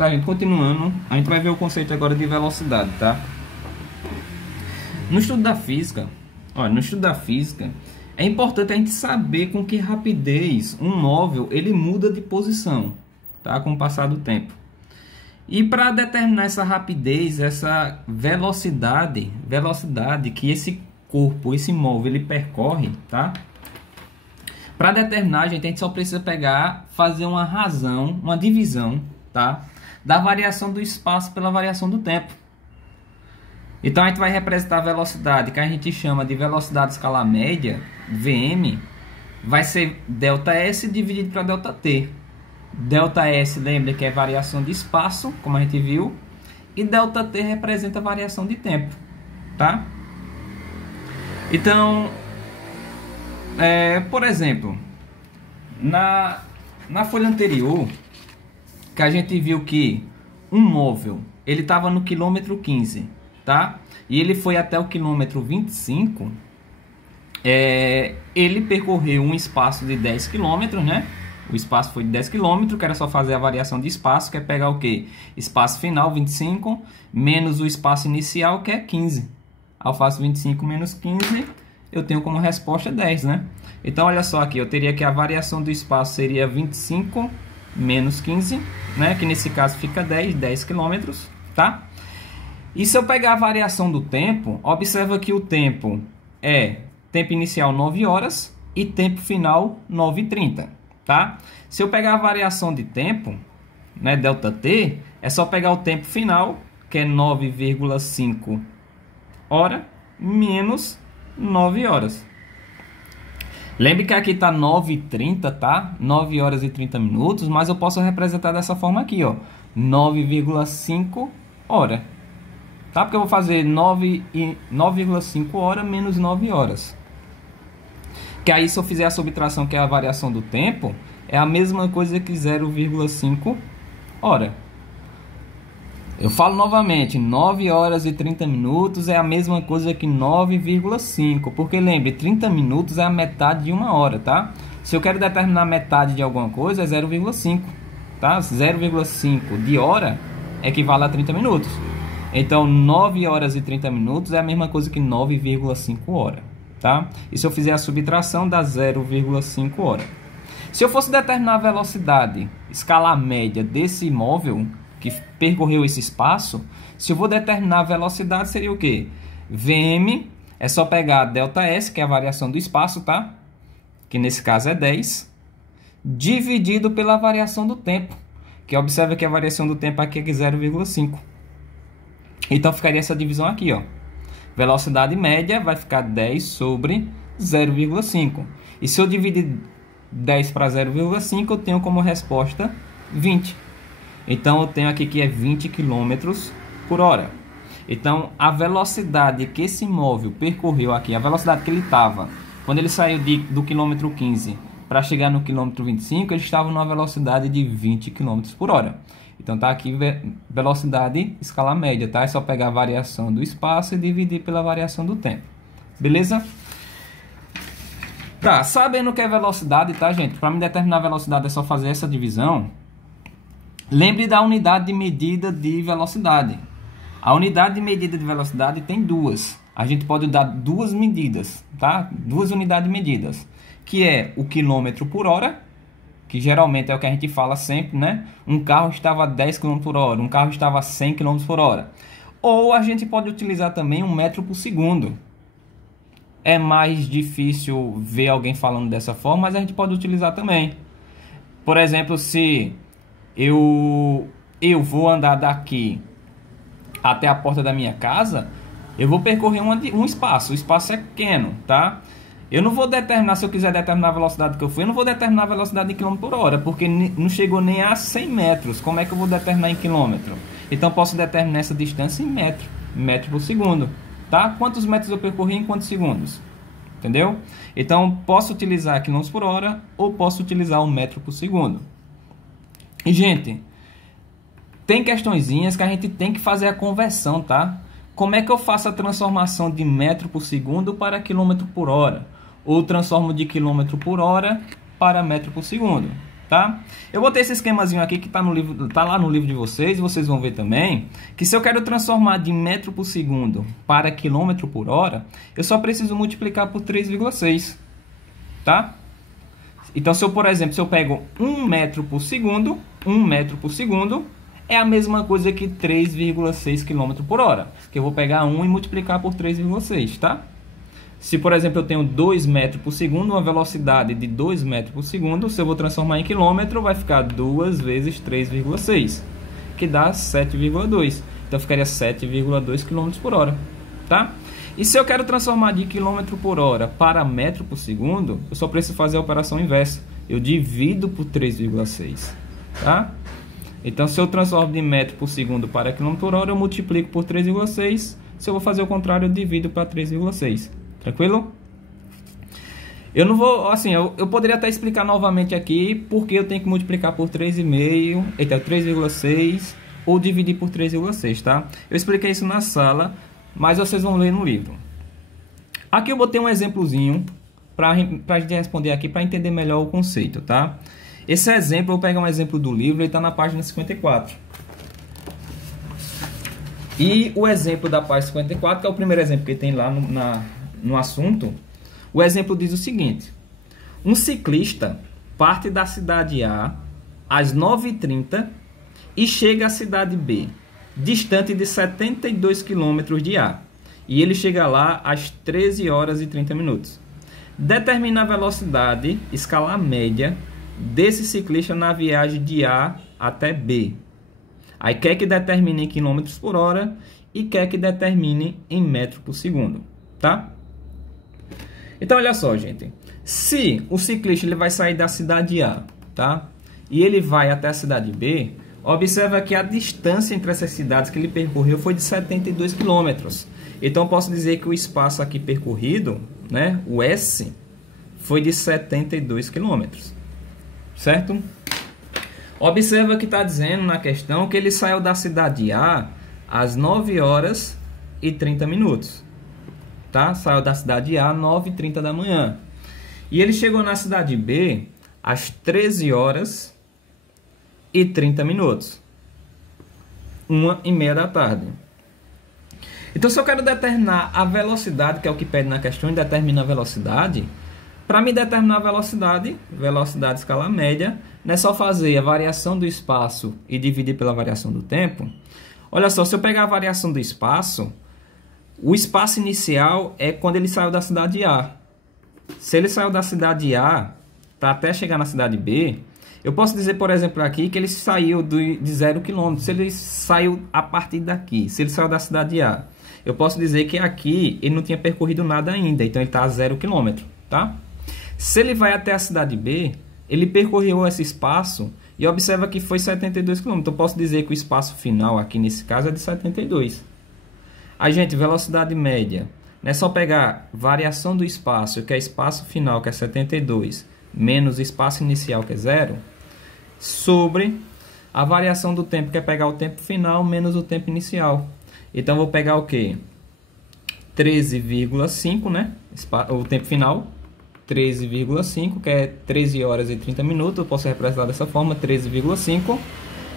Tá, gente, continuando, a gente vai ver o conceito agora de velocidade, tá? No estudo da física, olha, no estudo da física, é importante a gente saber com que rapidez um móvel ele muda de posição, tá? Com o passar do tempo. E para determinar essa rapidez, essa velocidade que esse corpo, esse móvel, ele percorre, tá? Para determinar, a gente só precisa fazer uma razão, uma divisão, tá? Da variação do espaço pela variação do tempo. Então a gente vai representar a velocidade que a gente chama de velocidade escalar média, Vm, vai ser ΔS dividido para ΔT. ΔS, lembra que é variação de espaço, como a gente viu, e ΔT representa a variação de tempo, tá? Então, por exemplo, na folha anterior, que a gente viu que um móvel, ele estava no quilômetro 15, tá? E ele foi até o quilômetro 25, ele percorreu um espaço de 10 quilômetros, né? O espaço foi de 10 km, que era só fazer a variação de espaço, que é pegar o quê? Espaço final, 25, menos o espaço inicial, que é 15. Aí eu faço 25 menos 15, eu tenho como resposta 10, né? Então, olha só aqui, eu teria que a variação do espaço seria 25 menos 15, né? Que nesse caso fica 10 km, tá? E se eu pegar a variação do tempo, observa que o tempo é tempo inicial 9 horas e tempo final 9h30. Tá? Se eu pegar a variação de tempo, né, ΔT, é só pegar o tempo final, que é 9,5 hora, menos 9 horas. Lembre que aqui está 9h30, tá? 9 horas e 30 minutos, mas eu posso representar dessa forma aqui, ó, 9,5 hora. Tá? Porque eu vou fazer 9,5 hora menos 9 horas. Que aí, se eu fizer a subtração, que é a variação do tempo, é a mesma coisa que 0,5 hora. Eu falo novamente, 9 horas e 30 minutos é a mesma coisa que 9,5. Porque lembre, 30 minutos é a metade de uma hora, tá? Se eu quero determinar metade de alguma coisa, é 0,5. Tá? 0,5 de hora equivale a 30 minutos. Então, 9 horas e 30 minutos é a mesma coisa que 9,5 hora. Tá? E se eu fizer a subtração, dá 0,5 hora. Se eu fosse determinar a velocidade escalar média desse móvel que percorreu esse espaço, se eu vou determinar a velocidade, seria o quê? Vm é só pegar ΔS, que é a variação do espaço, tá? Que nesse caso é 10, dividido pela variação do tempo, que observa que a variação do tempo aqui é 0,5. Então ficaria essa divisão aqui, ó. Velocidade média vai ficar 10 sobre 0,5. E se eu dividir 10 para 0,5, eu tenho como resposta 20. Então, eu tenho aqui que é 20 km por hora. Então, a velocidade que esse móvel percorreu aqui, a velocidade que ele estava, quando ele saiu do quilômetro 15 para chegar no quilômetro 25, ele estava numa velocidade de 20 km por hora. Então tá aqui velocidade escalar média, tá? É só pegar a variação do espaço e dividir pela variação do tempo. Beleza? Tá, sabendo o que é velocidade, tá, gente? Para me determinar a velocidade é só fazer essa divisão. Lembre da unidade de medida de velocidade. A unidade de medida de velocidade tem duas. A gente pode dar duas medidas, tá? Duas unidades de medidas, que é o quilômetro por hora, que geralmente é o que a gente fala sempre, né? Um carro estava a 10 km por hora, um carro estava a 100 km por hora. Ou a gente pode utilizar também um metro por segundo. É mais difícil ver alguém falando dessa forma, mas a gente pode utilizar também. Por exemplo, se eu vou andar daqui até a porta da minha casa, eu vou percorrer um espaço. O espaço é pequeno, tá? Eu não vou determinar, se eu quiser determinar a velocidade que eu fui, eu não vou determinar a velocidade em km por hora, porque não chegou nem a 100 metros. Como é que eu vou determinar em quilômetro? Então, posso determinar essa distância em metro por segundo, tá? Quantos metros eu percorri em quantos segundos? Entendeu? Então, posso utilizar km por hora ou posso utilizar um metro por segundo. E, gente, tem questõezinhas que a gente tem que fazer a conversão, tá? Como é que eu faço a transformação de metro por segundo para quilômetro por hora? Ou transformo de quilômetro por hora para metro por segundo? tá? Eu botei esse esquemazinho aqui que tá lá no livro de vocês, e vocês vão ver também que se eu quero transformar de metro por segundo para quilômetro por hora, eu só preciso multiplicar por 3,6, tá? Então, por exemplo, se eu pego 1 metro por segundo, 1 metro por segundo é a mesma coisa que 3,6 km por hora, que eu vou pegar 1 e multiplicar por 3,6, tá? Se, por exemplo, eu tenho 2 metros por segundo, uma velocidade de 2 metros por segundo, se eu vou transformar em quilômetro, vai ficar 2 vezes 3,6, que dá 7,2. Então, ficaria 7,2 km por hora, tá? E se eu quero transformar de quilômetro por hora para metro por segundo, eu só preciso fazer a operação inversa. Eu divido por 3,6, tá? Então, se eu transformo de metro por segundo para quilômetro por hora, eu multiplico por 3,6. Se eu vou fazer o contrário, eu divido para 3,6. Tranquilo? Eu não vou, assim, eu poderia até explicar novamente aqui porque eu tenho que multiplicar por 3,5, então 3,6 ou dividir por 3,6, tá? Eu expliquei isso na sala, mas vocês vão ler no livro. Aqui eu botei um exemplozinho para a gente responder aqui para entender melhor o conceito, tá? Esse exemplo, eu vou pegar um exemplo do livro, ele está na página 54. E o exemplo da página 54, que é o primeiro exemplo que tem lá no assunto, o exemplo diz o seguinte: um ciclista parte da cidade A às 9h30 e chega à cidade B, distante de 72 km de A, e ele chega lá às 13 horas e 30 minutos. Determina a velocidade escalar média desse ciclista na viagem de A até B. Aí quer que determine em km por hora e quer que determine em metro por segundo, tá? Então, olha só, gente. Se o ciclista ele vai sair da cidade A, tá? E ele vai até a cidade B, observa que a distância entre essas cidades que ele percorreu foi de 72 km. Então, eu posso dizer que o espaço aqui percorrido, né, o S, foi de 72 km. Certo? Observa que está dizendo na questão que ele saiu da cidade A às 9 horas e 30 minutos. Tá? Saiu da cidade A às 9h30 da manhã. E ele chegou na cidade B às 13 horas e 30 minutos. 1h30 da tarde. Então, se eu quero determinar a velocidade, que é o que pede na questão, determina a velocidade. Para me determinar a velocidade escalar média, não é só fazer a variação do espaço e dividir pela variação do tempo. Olha só, se eu pegar a variação do espaço, o espaço inicial é quando ele saiu da cidade A. Se ele saiu da cidade A para até chegar na cidade B, eu posso dizer, por exemplo, aqui que ele saiu de 0 km. Se ele saiu a partir daqui, se ele saiu da cidade A, eu posso dizer que aqui ele não tinha percorrido nada ainda, então ele está a 0 km, tá? Se ele vai até a cidade B, ele percorreu esse espaço e observa que foi 72 km. Então, eu posso dizer que o espaço final aqui nesse caso é de 72. Aí, gente, velocidade média. Não é só pegar variação do espaço, que é espaço final, que é 72, menos espaço inicial, que é 0, sobre a variação do tempo, que é pegar o tempo final menos o tempo inicial. Então, eu vou pegar o quê? 13,5, né? O tempo final. 13,5, que é 13 horas e 30 minutos, eu posso representar dessa forma, 13,5,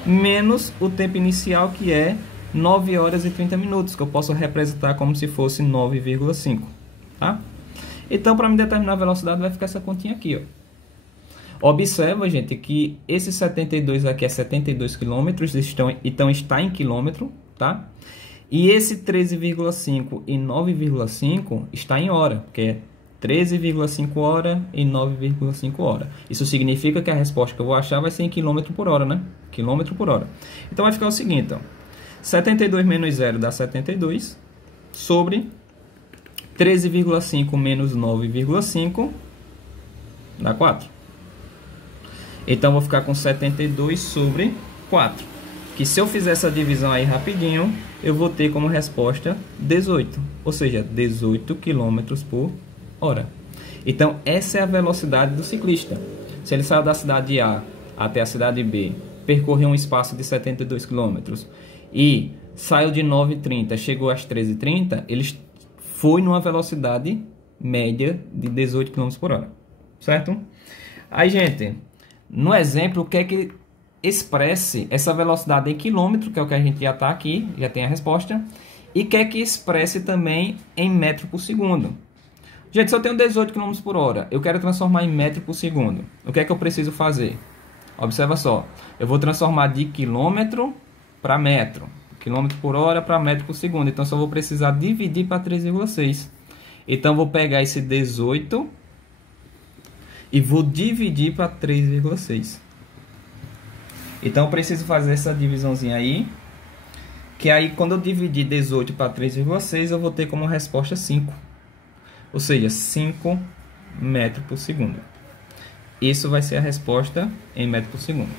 menos o tempo inicial, que é 9 horas e 30 minutos, que eu posso representar como se fosse 9,5, tá? Então, para me determinar a velocidade, vai ficar essa continha aqui, ó. Observa, gente, que esse 72 aqui é 72 km, então está em quilômetro, tá? E esse 13,5 e 9,5 está em hora, que é 13,5 hora e 9,5 hora. Isso significa que a resposta que eu vou achar vai ser em quilômetro por hora, né? Quilômetro por hora. Então, vai ficar o seguinte, ó. 72 menos 0 dá 72, sobre 13,5 menos 9,5 dá 4. Então, vou ficar com 72 sobre 4. Que se eu fizer essa divisão aí rapidinho, eu vou ter como resposta 18. Ou seja, 18 km por hora. Então, essa é a velocidade do ciclista. Se ele saiu da cidade A até a cidade B, percorreu um espaço de 72 km e saiu de 9h30, chegou às 13h30, ele foi numa velocidade média de 18 km por hora. Certo? Aí, gente, No exemplo, o que é que expresse essa velocidade em quilômetro, que é o que a gente já está aqui, já tem a resposta, e quer que expresse também em metro por segundo. Gente, se eu tenho 18 km por hora, eu quero transformar em metro por segundo. O que é que eu preciso fazer? Observa só, eu vou transformar de quilômetro para metro, quilômetro por hora para metro por segundo. Então, só vou precisar dividir para 3,6. Então, vou pegar esse 18 e vou dividir para 3,6. Então, eu preciso fazer essa divisãozinha aí, que aí, quando eu dividir 18 para 3,6, eu vou ter como resposta 5. Ou seja, 5 metros por segundo. Isso vai ser a resposta em metro por segundo.